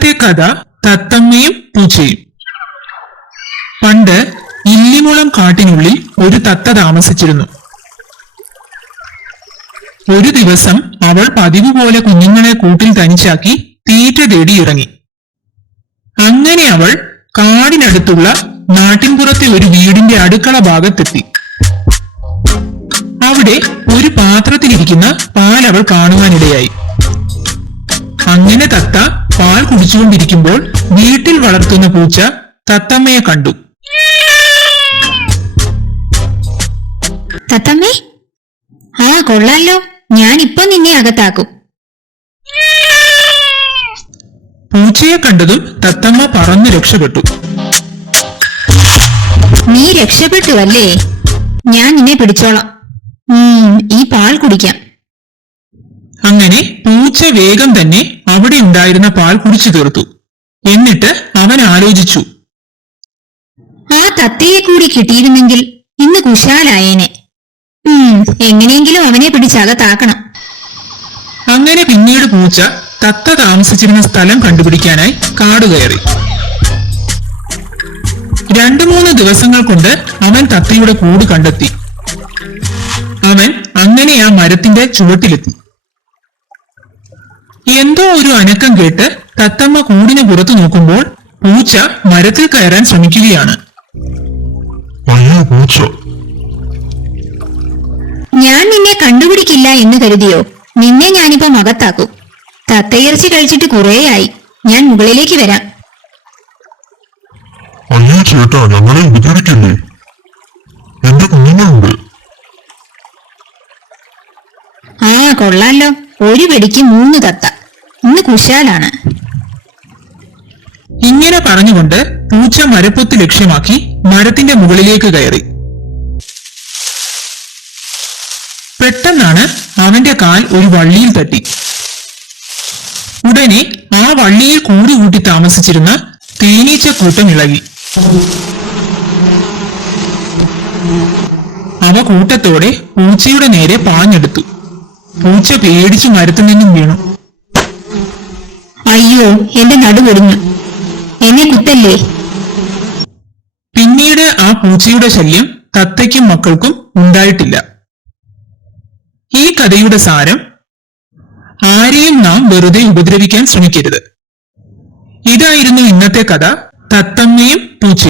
ഇന്നത്തെ കഥ തത്തമ്മയും പൂച്ചയും. പണ്ട് ഇല്ലിമുളം കാട്ടിനുള്ളിൽ ഒരു തത്ത താമസിച്ചിരുന്നു. ഒരു ദിവസം അവൾ പതിവ് പോലെ കുഞ്ഞുങ്ങളെ കൂട്ടിൽ തനിച്ചാക്കി തീറ്റ തേടി ഇറങ്ങി. അങ്ങനെ അവൾ കാടിനടുത്തുള്ള നാട്ടിൻപുറത്തെ ഒരു വീടിന്റെ അടുക്കള ഭാഗത്തെത്തി. അവിടെ ഒരു പാത്രത്തിലിരിക്കുന്ന പാൽ അവൾ കാണുവാനിടയായി. അങ്ങനെ തത്ത പാൽ കുടിച്ചുകൊണ്ടിരിക്കുമ്പോൾ വീട്ടിൽ വളർത്തുന്ന പൂച്ച തത്തമ്മയെ കണ്ടു. തത്തമ്മേ, കൊള്ളാലോ, ഞാനിപ്പൊ നിന്നെ അകത്താക്കും. പൂച്ചയെ കണ്ടതും തത്തമ്മ പറന്നു രക്ഷപ്പെട്ടു. നീ രക്ഷപ്പെട്ടു അല്ലേ? ഞാൻ നിന്നെ പിടിച്ചോളാം. ഈ പാൽ കുടിക്കാം. അങ്ങനെ പൂച്ച വേഗം തന്നെ അവിടെ ഉണ്ടായിരുന്ന പാൽ കുടിച്ചു തീർത്തു. എന്നിട്ട് അവൻ ആലോചിച്ചു, ആ തത്തയെ കൂടി കിട്ടിയിരുന്നെങ്കിൽ ഇന്ന് കുശാലായേനെ. എങ്ങനെയെങ്കിലും അവനെ പിടിച്ചകത്താക്കണം. അങ്ങനെ പിന്നീട് പൂച്ച തത്ത താമസിച്ചിരുന്ന സ്ഥലം കണ്ടുപിടിക്കാനായി കാട് കയറി. 2-3 ദിവസങ്ങൾ കൊണ്ട് അവൻ തത്തയുടെ കൂട് കണ്ടെത്തി. അവൻ അങ്ങനെ ആ മരത്തിന്റെ ചുവട്ടിലെത്തി. എന്തോ ഒരു അനക്കം കേട്ട് തത്തമ്മ കൂടിന് പുറത്തു നോക്കുമ്പോൾ പൂച്ച മരത്തിൽ കയറാൻ ശ്രമിക്കുകയാണ്. ഞാൻ നിന്നെ കണ്ടുപിടിക്കില്ല എന്ന് കരുതിയോ? നിന്നെ ഞാനിപ്പോ അകത്താക്കും. തത്തയിറച്ചി കഴിച്ചിട്ട് കുറേയായി. ഞാൻ മുകളിലേക്ക് വരാം. അയ്യോ ചേട്ടാ, ഞങ്ങളെ ഉപദ്രവിക്കല്ലേ, എന്റെ കുഞ്ഞുങ്ങളുണ്ട്. കൊള്ളാലോ, ഒരു വെടിക്ക് 3 തത്ത. ഇന്ന് കുശാലാണ്. ഇങ്ങനെ പറഞ്ഞുകൊണ്ട് പൂച്ച മരപ്പൊത്ത് ലക്ഷ്യമാക്കി മരത്തിന്റെ മുകളിലേക്ക് കയറി. പെട്ടെന്നാണ് അവന്റെ കാൽ ഒരു വള്ളിയിൽ തട്ടി. ഉടനെ ആ വള്ളിയിൽ കൂടുകൂട്ടി താമസിച്ചിരുന്ന തേനീച്ചക്കൂട്ടം ഇളകി. അവ കൂട്ടത്തോടെ പൂച്ചയുടെ നേരെ പാഞ്ഞെടുത്തു. പൂച്ച പേടിച്ചു മരത്തിൽ നിന്നും വീണു. അയ്യോ, എന്റെ നടുവൊടിഞ്ഞു. എന്നെ കുത്തല്ലേ. പിന്നീട് ആ പൂച്ചയുടെ ശല്യം തത്തയ്ക്കും മക്കൾക്കും ഉണ്ടായിട്ടില്ല. ഈ കഥയുടെ സാരം: ആരെയും നാം വെറുതെ ഉപദ്രവിക്കാൻ ശ്രമിക്കരുത്. ഇതായിരുന്നു ഇന്നത്തെ കഥ, തത്തമ്മയും പൂച്ചയും.